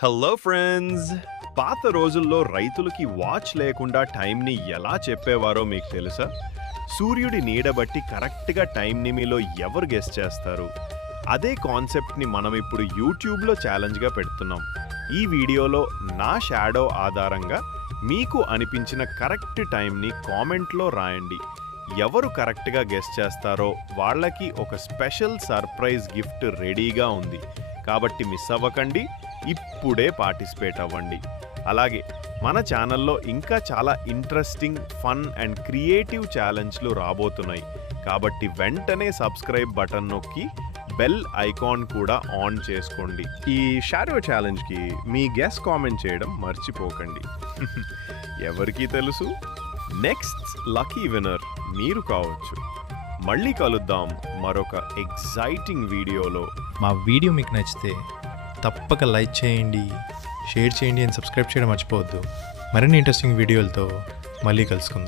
Hello friends పాత రోజుల్లో రైతులకి వాచ్ లేకుండా టైంని ఎలా చెప్పేవారో మీకు తెలుసా? సూర్యుడి నీడ బట్టి కరెక్ట్గా టైంని మీలో ఎవరు గెస్ చేస్తారు? అదే కాన్సెప్ట్ని మనం ఇప్పుడు యూట్యూబ్లో ఛాలెంజ్గా పెడుతున్నాం. ఈ వీడియోలో నా షాడో ఆధారంగా మీకు అనిపించిన కరెక్ట్ టైంని కామెంట్లో రాయండి. ఎవరు కరెక్ట్గా గెస్ చేస్తారో వాళ్ళకి ఒక స్పెషల్ సర్ప్రైజ్ గిఫ్ట్ రెడీగా ఉంది. కాబట్టి మిస్ అవ్వకండి. ఇప్పుడే పార్టిసిపేట్ అవ్వండి. అలాగే మన ఛానల్లో ఇంకా చాలా ఇంట్రెస్టింగ్ ఫన్ అండ్ క్రియేటివ్ ఛాలెంజ్లు రాబోతున్నాయి. కాబట్టి వెంటనే సబ్స్క్రైబ్ బటన్ నొక్కి బెల్ ఐకాన్ కూడా ఆన్ చేసుకోండి. ఈ షాడో ఛాలెంజ్కి మీ గెస్ కామెంట్ చేయడం మర్చిపోకండి. ఎవరికి తెలుసు? నెక్స్ట్ లక్కీ విన్నర్ మీరు కావచ్చు. మళ్ళీ కలుద్దాం మరొక ఎగ్జైటింగ్ వీడియోలో. మా వీడియో మీకు నచ్చితే తప్పక లైక్ చేయండి షేర్ చేయండి అండ్ సబ్స్క్రైబ్ చేయడం మర్చిపోవద్దు. మరిన్ని ఇంట్రెస్టింగ్ వీడియోలతో మళ్ళీ కలుసుకుందాం.